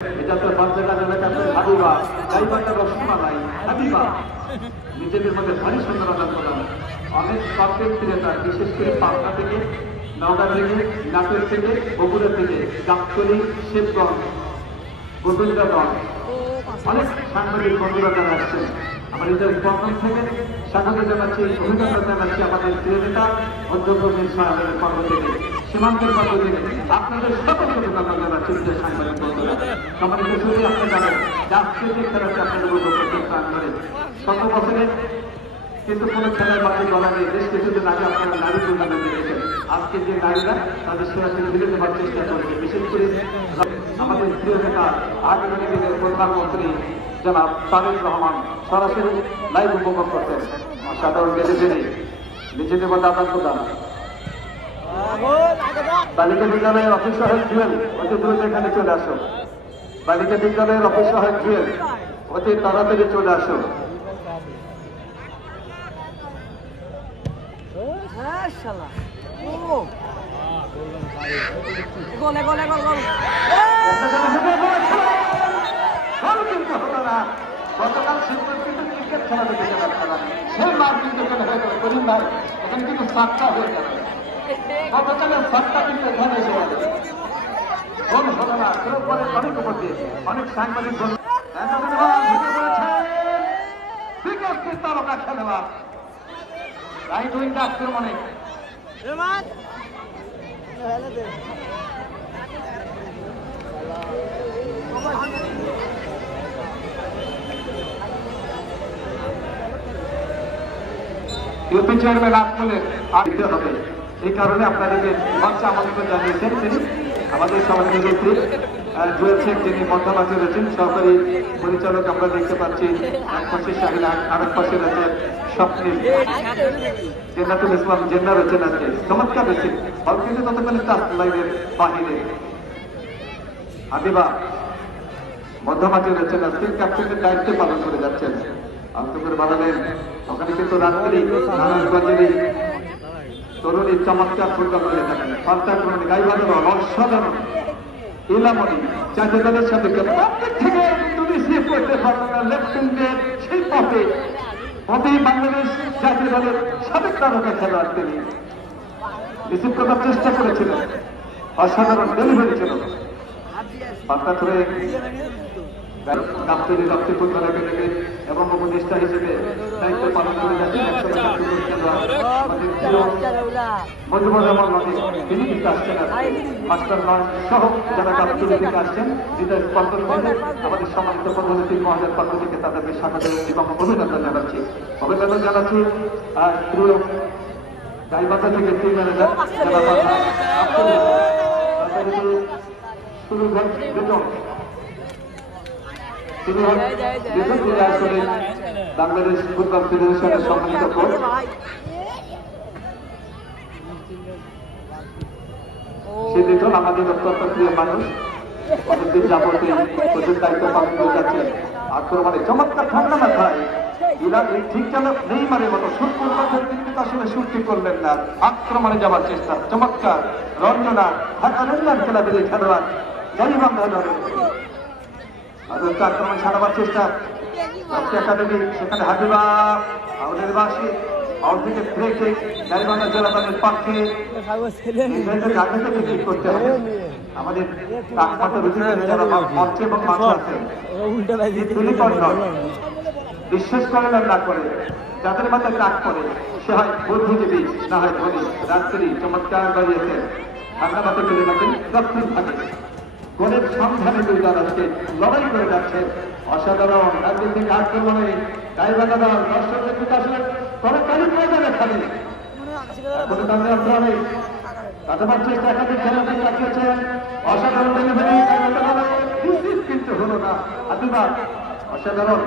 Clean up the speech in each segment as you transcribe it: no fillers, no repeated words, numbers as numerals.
এটাতে বাচ্চারা এলাকাতে হাবিবা গাইবাটা রসমালাই হাবিবা নিজেদের মধ্যে ভারী সুন্দরতা প্রদান অনেক কন্টেন্ট ক্রিয়েটার বিশেষ করে পাবনা থেকে নওগাঁ থেকে নাটোর থেকে বগুড়া থেকে গাবতলী শিবগঞ্জ গোবিন্দগঞ্জ অনেক সাংবাদিক বন্ধুরা যারা আসছেন আমার এদের প্রথম থেকে স্বাগত জানাচ্ছি অভিনন্দন জানাচ্ছি আমাদের প্রিয় নেতা অধ্যক্ষ সাহেবের পক্ষ থেকে সীমান্তের পক্ষ থেকে আপনাদের সকলকে ধন্যবাদ জানাচ্ছি সাংবাদিক বন্ধুরা আমাদের দেশে আপনি জানেন রাজনৈতিক খেলাতে আপনাদের উপস্থিত প্রাণ করে শত বছরে কিন্তু কোনো খেলার মাঠে বলা নেই বেশ কিছুদিন আগে আপনারা নারী টুর্নামেন্ট দেখেছেন আজকে যে নারীরা তাদের সেরা ফিরে দেওয়ার চেষ্টা করছে বিশেষ করে আমাদের প্রিয় নেতা আগামী দিনের প্রধানমন্ত্রী জনাব তারেক রহমান সরাসরি লাইভ উপভোগ করতেন সাধারণ বেঁধে নিজেদের মধ্যে আদান প্রদান বালিকা বিদ্যালয়ের অফিস সহায়ক জুয়েল অতি দ্রুত এখানে চলে আসো বালিকা বিদ্যালয়ের অফিস সহায়ক জুয়েল অতি তাড়াতাড়ি চলে আসো গতকাল শিবপুর কিন্তু ক্রিকেট খেলা দেখে যাচ্ছিল সেই মাঠ কিন্তু এখানে হয়ে গেল করিম ভাই এখানে কিন্তু সাতটা হয়ে গেল গতকালের সাতটা কিন্তু এখানে এসে গেল গোল হলো না কেউ পরে অনেক উপর দিয়ে অনেক সাংবাদিক তারকা খেলোয়াড় রাইট উইংটা আক্রমণে ইউপি চেয়ারম্যান আত্মলের দিতে হবে এই কারণে আপনাদেরকে মঞ্চে আমন্ত্রণ জানিয়েছেন তিনি আমাদের সমাজের নেত্রী জুয়েল শেখ যিনি মধ্যমাঝে রয়েছেন সহকারী পরিচালক আমরা দেখতে পাচ্ছি এক পাশে শাহিন আর এক পাশে রয়েছে স্বপ্নিল জেন্নাতুল ইসলাম জেন্না রয়েছেন আজকে চমৎকার রয়েছে অল্প কিন্তু ততক্ষণে টাচ লাইনের বাহিরে হাবিবা মধ্যমাঝে রয়েছেন আজকে ক্যাপ্টেনের দায়িত্ব পালন করে যাচ্ছেন আন্তর্জাতিক বাড়ালেন ওখানে কিন্তু রাত্রি নারায়ণগঞ্জের তরুণী চমৎকার ফুটবল করে থাকেন সন্তান গাইবান্ধব অসাধারণ ইলামনি জাতীয় দলের সাথে থেকে রিসিভ করতে পারবেন না লেফট উইঙ্গের সেই পথেই বাংলাদেশ জাতীয় দলের সাবেক তারকা খেলোয়াড় তিনি রিসিভ করার চেষ্টা করেছিলেন অসাধারণ ডেলিভারি ছিল পাতা ধরে গাবতলী রক্তি ফুটবল একাডেমি এবং উপদেষ্টা হিসেবে দায়িত্ব পালন করে যাচ্ছেন মজিবুর রহমান নদী তিনি কিন্তু আসছেন মাস্টার নয় সহ যারা গাবতলী থেকে আসছেন হৃদয় স্পন্দন করে আমাদের সম্মানিত প্রধানমন্ত্রী মহাজের পক্ষ থেকে তাদেরকে স্বাগত এবং অভিনন্দন জানাচ্ছি আর প্রিয় গাইবান্ধা থেকে টিম ম্যানেজার বাংলাদেশ ফুটবল ফেডারেশনের সম্মানিত কোচ সে দেখুন আমাদের অত্যন্ত প্রিয় মানুষ অনেকদিন যাবতীয় প্রচুর দায়িত্ব পালন করে যাচ্ছেন আক্রমণে চমৎকার ঠান্ডা মাথায় ঠিক যেন নেই মানে মতো সুর করবেন কিন্তু আসলে সুর ঠিক করলেন না আক্রমণে যাওয়ার চেষ্টা চমৎকার রঞ্জনা ঢাকা রঞ্জন ক্লাবের খেলোয়াড় গাইবান্ধা আক্রমণ ছাড়াবার চেষ্টা একাডেমি সেখানে হাবিবা আমাদের বাসী আউট থেকে ব্রেকে গাইবান্ধা জেলা দলের পক্ষে করতে হবে আমাদের যারা মঞ্চে এবং মাঠে আছে বিশ্বাস করেন আর না করে যাদের মাথায় কাজ করে সে হয় বুদ্ধিজীবী না হয় ধনী রাত্রি চমৎকার বাড়িয়েছে ঠান্ডা মাথায় চলে গেছেন দক্ষিণ থাকে গোলের সন্ধানে দুই দল আজকে লড়াই করে যাচ্ছে অসাধারণ একদিন থেকে আক্রমণে গাইবান্ধা দল দর্শকদের বিকাশের কোনো তালিম ময়দানে খালি কোনো তাদের অর্থ নেই কাটাবার চেষ্টা একাধিক খেলাতে কাটিয়েছেন অসাধারণ ডেলিভারি কিন্তু হলো না হাতিবা অসাধারণ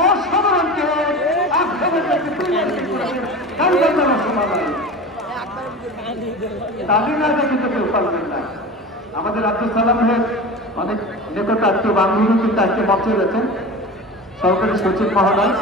অসাধারণকে তামিলনাড়ু কিন্তু কেউ পারবেন না আমাদের আব্দুল সালামের অনেক নেতাত্মীয় বান্ধবী কিন্তু আজকে মঞ্চে রয়েছেন সরকারি সচিব মহোদয়